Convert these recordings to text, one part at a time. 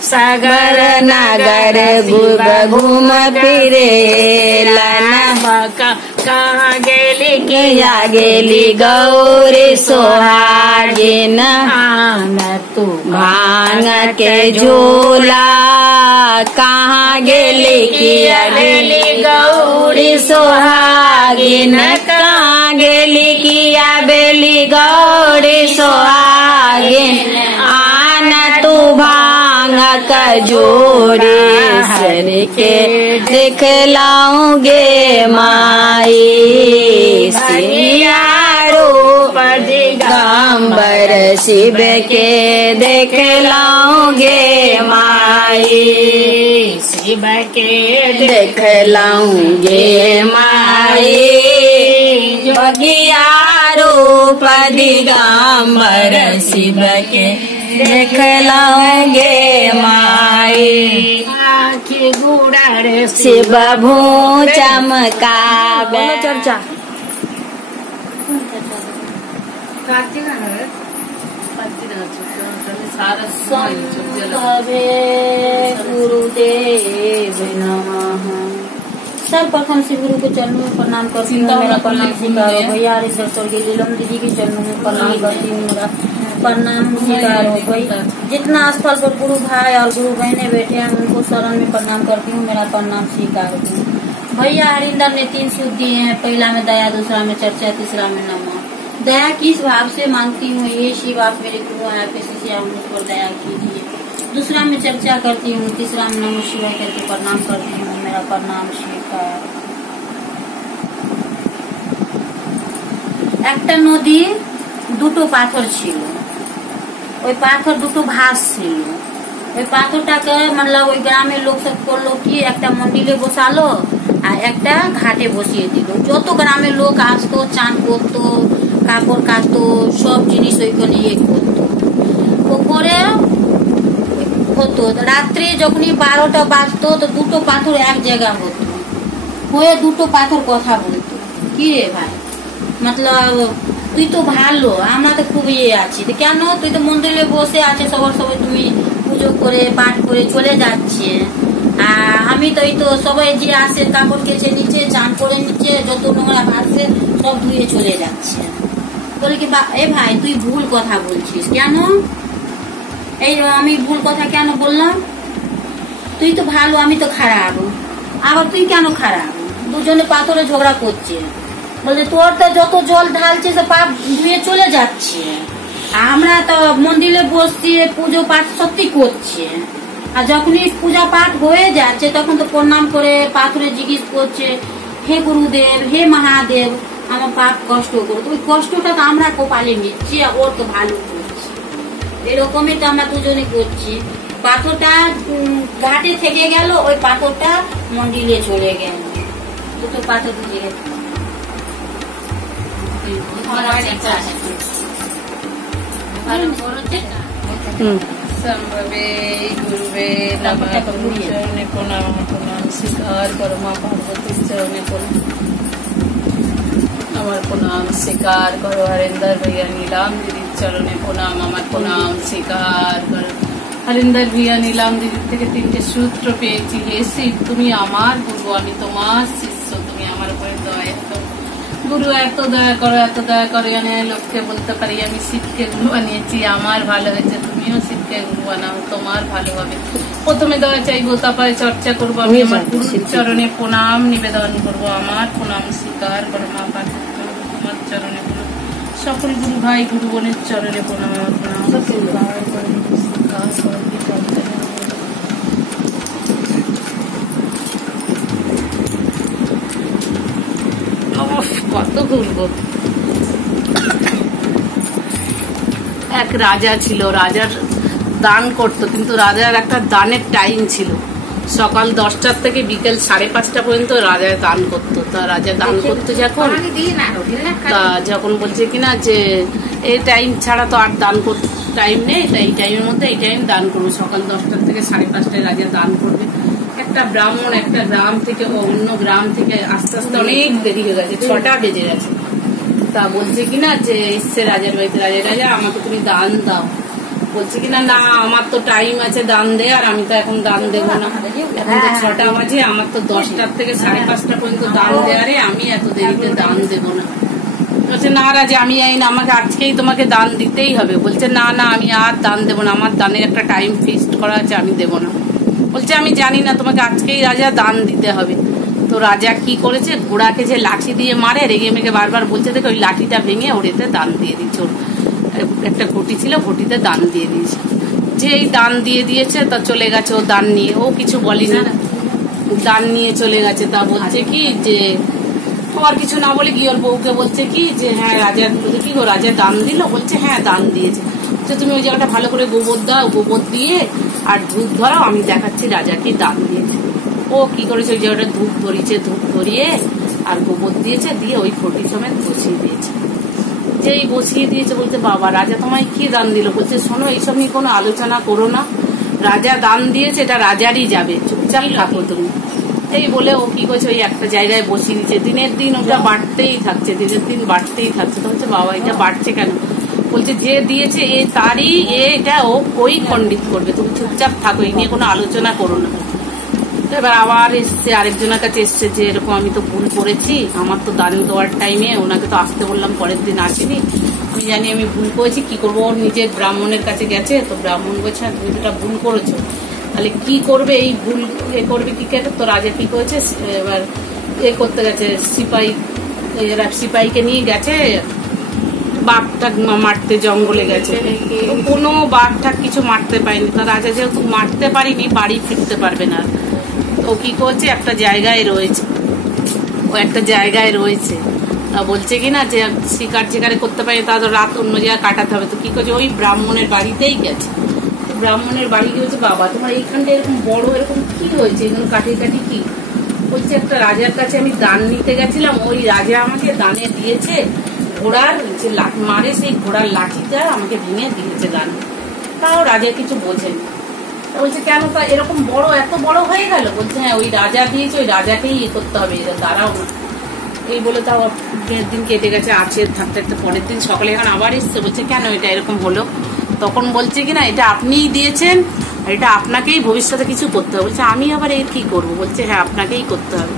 सागर नागर घूम फिरे कहाँ गेली किया गेली गौरी सोहागिन आन तू भांग के झूला कहाँ गेली किया गेली गौरी सोहागिन कहाँ गेली किया बेली गौरी सोहागिन आन तू भांग का जोड़ी सर के दिखलाऊंगे माई सिया रूप दिगंबर शिव के दिखलाऊंगे माई शिव के दिखलाऊंगे माई जोगिया रूप दिगंबर शिव के दिखलाऊंगे माई आखी गुड़र शिव भू चमका चर्चा गुरुदेव नमः। सर्वप्रथम श्री गुरु के चरणों में प्रणाम करती हूँ। मेरा प्रणाम स्वीकार हो भैया। स्वर्गीय लीलम दीदी के चरणों में प्रणाम करती हूँ। मेरा प्रणाम स्वीकार हो भाई। जितना स्थल पर गुरु भाई और गुरु बहने बैठे हैं उनको शरण में प्रणाम करती हूँ। मेरा प्रणाम स्वीकार हो भैया। हरिंदर ने 3 सूत्र दिए हैं। पहला में दया, दूसरा में चर्चा, तीसरा में नमः। दया किस भाव से मांगती हूँ? ये शिव आप मेरे गुरु हैं, आपके शिष्य हैं, मुझ पर दया कीजिए। दूसरा में चर्चा करती हूँ, तीसरा में नमः शिवाय करके प्रणाम करती हूँ। मेरा प्रणाम स्वीकार। একটা নদী দুটো পাথর ছিল, ওই পাথর দুটো ভাস ছিল। ওই পাথরটাকে मतलब ওই গ্রামের লোক সব করলো কি একটা মন্দিরে বসালো আর একটা ঘাটে বসিয়ে দিল। যত গ্রামের লোক আসতো চান করতো, কাপড় কাচতো, সব জিনিস ওইখানে ইয়ে করতো। ওপরে হতো রাত্রি যখনই 12টা বাজতো তো দুটো পাথর এক জায়গা হতো, হয়ে দুটো পাথর কথা বলতো, কি রে ভাই मतलब তুই তো ভালো, আমরা তো খুব ইয়ে আছি, কেন তুই তো মন্দিরে বসে আছে সবার সবাই তুমি পুজো করে পাঠ করে চলে যাচ্ছে, আর আমি তো এই তো সবাই যে আসে কাপড় কেচে নিচ্ছে, চান করে নিচ্ছে, যত নোংরা ভাসছে সব ধুয়ে চলে যাচ্ছে। বলে কি এ ভাই তুই ভুল কথা বলছিস, কেন এই আমি ভুল কথা কেন বললাম? তুই তো ভালো আমি তো খারাপ, আবার তুই কেন খারাপ? দুজনে পাথরে ঝগড়া করছে। বলছে তোর তো যত জল ঢালছে সে পাপ ধুয়ে চলে যাচ্ছে, আমরা তো মন্দিরে বসছি পুজো পাঠ সত্যি করছে, আর যখনই পূজা পাঠ হয়ে যাচ্ছে তখন তো প্রণাম করে পাথরে জিজ্ঞেস করছে হে গুরুদেব হে মহাদেব আমার পাপ কষ্ট করতো, ওই কষ্টটা তো আমরা কপালে নিচ্ছি আর ওর তো ভালো করছি। এরকমই তো আমরা দুজনে করছি। পাথরটা ঘাটে থেকে গেল, ওই পাথরটা মন্দিরে চলে গেল, দুটো পাথর দিয়ে গেল। संभवे गुरुवे नमः चरणे प्रणाम प्रणाम स्वीकार करो माँ पार्वती चरणे प्रणाम আমার প্রণাম স্বীকার করো। হরিন্দর भैया नीलाम दीदी চরণে প্রণাম আমার প্রণাম স্বীকার করো। হরিন্দর भैया नीलाम दीदी থেকে 3টে সূত্র পেয়েছি। হে শিব তুমি আমার গুরু, আমি তোমার শিষ্য, তুমি আমার উপরে দয়া করো। গুরু এত দয়া করো এত দয়া করো জানে লোককে বলতে পারি আমি শিবকে গুরু বানিয়েছি, আমার ভালো হয়েছে, তুমিও শিবকে গুরু বানাও, তোমার ভালো হবে। প্রথমে দয়া চাইবো, তারপরে চর্চা করবো। আমি আমার গুরুর চরণে প্রণাম নিবেদন করবো। আমার প্রণাম স্বীকার করো মা পার্বতী, তোমার চরণে প্রণাম। সকল গুরু ভাই গুরু বোনের চরণে প্রণাম, আমার প্রণাম স্বীকার করো। কত ঘুরবো। এক রাজা ছিল, রাজার দান করতো, কিন্তু রাজার একটা দানের টাইম ছিল, সকাল 10টার থেকে বিকেল 5:30 পর্যন্ত রাজা দান করতো। তা রাজা দান করতো যখন, তা যখন বলছে কিনা যে এই টাইম ছাড়া তো আর দান করতে টাইম নেই, তাই এই টাইমের মধ্যে এই টাইম দান করবো। সকাল 10টার থেকে 5:30টায় রাজা দান করবে। একটা ব্রাহ্মণ একটা গ্রাম থেকে অন্য গ্রাম থেকে আস্তে আস্তে অনেক দেরি হয়ে গেছে, 6টা বেজে গেছে। তা বলছে কিনা যে এসছে রাজার বাড়িতে, রাজা আমাকে তুমি দান দাও। বলছে কিনা না আমার তো টাইম আছে দান দে, আর আমি তো এখন দান দেবো না, এখন তো 6টা বাজে, আমার তো 10টার থেকে 5:30 পর্যন্ত দান দেয়ারে, আমি এত দেরিতে দান দেবো না। বলছে না রাজা আমি এই না, আমাকে আজকেই তোমাকে দান দিতেই হবে। বলছে না না আমি আর দান দেবো না, আমার দানের একটা টাইম ফিক্সড করা আছে, আমি দেবো না। বলছে আমি জানি না, তোমাকে আজকেই রাজা দান দিতে হবে। তো রাজা কি করেছে, ঘোড়াকে যে লাঠি দিয়ে মারে, রেগে মেগে বারবার বলছে দেখো ওই লাঠিটা ভেঙে ওর এতে দান দিয়ে দিচ্ছে, ওর একটা ঘটি ছিল ঘটিতে দান দিয়ে দিয়েছে। যে এই দান দিয়ে দিয়েছে তা চলে গেছে ও দান নিয়ে, ও কিছু বলেনি, দান নিয়ে চলে গেছে। তা বলছে কি যে আর কিছু না বলে গিয়ে ওর বউকে বলছে কি যে হ্যাঁ রাজা, কি গো রাজা দান দিল? বলছে হ্যাঁ দান দিয়েছে। তুমি ওই জায়গাটা ভালো করে গোবর দাও, গোবর দিয়ে আর ধূপ ধরাও, আমি দেখাচ্ছি রাজা কি দান দিয়েছে। ও কি করেছে, ওই জায়গাটা ধূপ ধরিয়েছে, ধূপ ধরিয়ে আর গোবর দিয়েছে, দিয়ে ওই ফটি সমেত বসিয়ে দিয়েছে। যেই বসিয়ে দিয়েছে বলতে বাবা রাজা তোমায় কি দান দিল? বলছে শোনো এইসব নিয়ে কোনো আলোচনা করো না, রাজা দান দিয়েছে এটা রাজারই যাবে, চুপচাপ থাকো তুমি। এই বলে ও কি করছে, ওই একটা জায়গায় বসিয়ে দিচ্ছে। দিনের দিন ওটা বাড়তেই থাকছে, দিনের দিন বাড়তেই থাকছে। তো বলছে বাবা এটা বাড়ছে কেন? বলছে যে দিয়েছে এ তারই, এটা ওই খণ্ডিত করবে, তুমি চুপচাপ থাকো, এই নিয়ে কোনো আলোচনা করো না। এবার আবার এসছে, আরেকজনের কাছে এসছে যে এরকম আমি তো ভুল করেছি, আমার তো দান দেওয়ার টাইমে ওনাকে তো আসতে বললাম, পরের দিন আসেনি, আমি জানি আমি ভুল করেছি, কি করবো? ওর নিজের ব্রাহ্মণের কাছে গেছে, তো ব্রাহ্মণ বলছে তুমি যেটা ভুল করেছো, তাহলে কি করবে? এই ভুল এ করবে কি করে? তো রাজা কি করেছে, এবার এ করতে গেছে, সিপাহীকে নিয়ে গেছে বাঘটা মারতে, জঙ্গলে গেছে, কোনো বাঘটা কিছু মারতে পারেনি। তা রাজা যেহেতু মারতে পারিনি, বাড়ি ফিরতে পারবে না। ও কি করছে, একটা জায়গায় রয়েছে, ও একটা জায়গায় রয়েছে, তা বলছে কিনা যে শিকার যেখানে করতে পারে তাদের রাত অন্য জায়গায় কাটাতে হবে। তো কি করছে, ওই ব্রাহ্মণের বাড়িতেই গেছে। ব্রাহ্মণের বাড়ি গিয়েছে, বাবা তোমার এইখানটা এরকম বড় এরকম কি হয়েছে, এগুলো কাটি কাটি কি? বলছে একটা রাজার কাছে আমি দান নিতে গেছিলাম, ওই রাজা আমাকে দানে দিয়েছে, ঘোড়ার যে মারে সেই ঘোড়ার লাঠিটা আমাকে ভেঙে দিয়েছে দান। তাও রাজা কিছু বোঝেনি। বলছে কেন তা এরকম বড়, এত বড় হয়ে গেল? বলছে হ্যাঁ ওই রাজা দিয়েছে, ওই রাজাকেই ইয়ে করতে হবে, দাঁড়াও না। এই বলে তাও দিন কেটে গেছে, আছে থাকতে থাকতে পরের দিন সকালে এখন আবার এসছে। বলছে কেন এটা এরকম হলো? তখন বলছে কিনা এটা আপনিই দিয়েছেন, আর এটা আপনাকেই ভবিষ্যতে কিছু করতে হবে। বলছে আমি আবার এর কি করবো? বলছে হ্যাঁ আপনাকেই করতে হবে।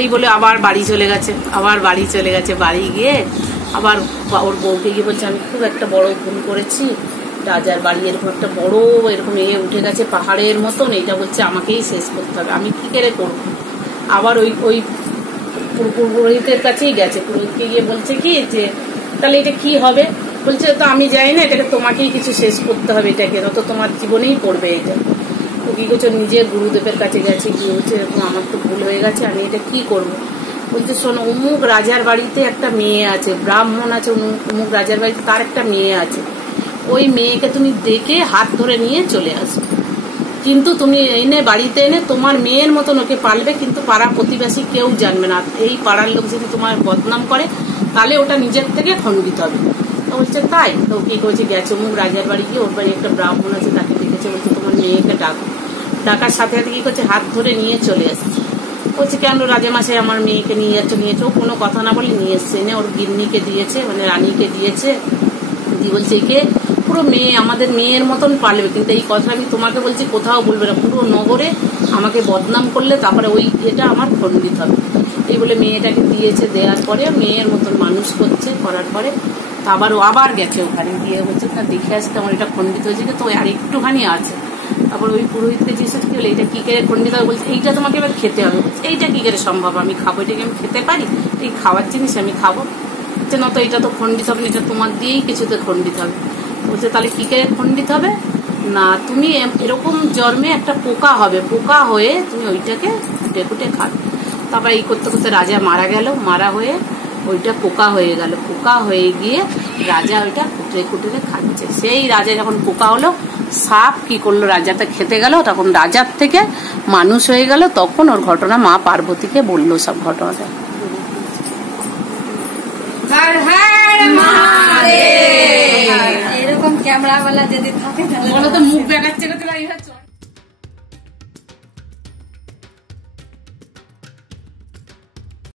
এই বলে আবার বাড়ি চলে গেছে, আবার বাড়ি চলে গেছে। বাড়ি গিয়ে আবার ওর বউকে গিয়ে বলছে আমি খুব একটা বড় ভুল করেছি, রাজার বাড়ি এরকম একটা বড় এরকম উঠে গেছে পাহাড়ের মতন, এটা বলছে আমাকেই শেষ করতে হবে, আমি কি করে করবো? আবার ওই পুরোহিতের কাছেই গেছে, পুরোহিতকে গিয়ে বলছে কি যে তাহলে এটা কি হবে? বলছে তো আমি জানি না, এটাকে তোমাকেই কিছু শেষ করতে হবে, এটাকে তো তোমার জীবনেই পড়বে এটা। তো কি করছো, নিজের গুরুদেবের কাছে গেছে, গিয়ে বলছে এরকম আমার তো ভুল হয়ে গেছে, আমি এটা কি করবো? বলছে শোনো অমুক রাজার বাড়িতে একটা মেয়ে আছে, ব্রাহ্মণ আছে, অমুক রাজার বাড়িতে তার একটা মেয়ে আছে, ওই মেয়েকে তুমি দেখে হাত ধরে নিয়ে চলে আসো, কিন্তু তুমি এনে বাড়িতে এনে তোমার মেয়ের মতন ওকে পালবে, কিন্তু পাড়া প্রতিবেশী কেউ জানবে না। এই পাড়ার লোক যদি তোমার বদনাম করে তাহলে ওটা নিজের থেকে খণ্ডিত হবে। তো বলছে তাই? তো কি করেছে, গেছে অমুক রাজার বাড়ি গিয়ে, ওর বাড়ি একটা ব্রাহ্মণ আছে তাকে দেখেছে, বলছে তোমার মেয়েকে ডাকো। ডাকার সাথে সাথে কি করছে, হাত ধরে নিয়ে চলে আসছে। বলছে কেন রাজামশাই আমার মেয়েকে নিয়ে যাচ্ছে? নিয়েছে, ও কোনো কথা না বলে নিয়ে এসছে, এনে ওর গিন্নিকে দিয়েছে, মানে রানীকে দিয়েছে। দি বলছে একে পুরো মেয়ে, আমাদের মেয়ের মতন পালবে, কিন্তু এই কথা আমি তোমাকে বলছি কোথাও বলবে না, পুরো নগরে আমাকে বদনাম করলে তারপরে ওই এটা আমার খণ্ডিত হবে। এই বলে মেয়েটাকে দিয়েছে, দেওয়ার পরে মেয়ের মতন মানুষ করছে, করার পরে আবার ও আবার গেছে ওখানে গিয়ে বলছে না দেখে আসতে আমার এটা খণ্ডিত হয়েছে, তো আর একটুখানি আছে। তারপর ওই পুরোহিতকে জিজ্ঞেস কি হলো, এটা কি করে খণ্ডিত হবে? বলছে এইটা তোমাকে এবার খেতে হবে। এইটা কি করে সম্ভব, আমি খাবো? এটাকে আমি খেতে পারি? এই খাওয়ার জিনিস আমি খাবো না? তো এটা তো খণ্ডিত হবে না, এটা তোমার দিয়েই কিছুতে খণ্ডিত হবে। বলছে তাহলে কি করে খণ্ডিত হবে? না তুমি এরকম জন্মে একটা পোকা হবে, পোকা হয়ে তুমি ওইটাকে কুটে কুটে খাবে। তারপর এই করতে করতে রাজা মারা গেল, মারা হয়ে ওইটা পোকা হয়ে গেল, পোকা হয়ে গিয়ে রাজা ওইটা কুটে কুটে খাচ্ছে। সেই রাজা যখন পোকা হলো, সাপ কি করলো, রাজাটা খেতে গেল, তখন রাজার থেকে মানুষ হয়ে গেল। তখন ওর ঘটনা মা পার্বতীকে বললো সব ঘটনাটা। এরকম ক্যামেরাওয়ালা যদি থাকে তাহলে মুখ দেখাচ্ছে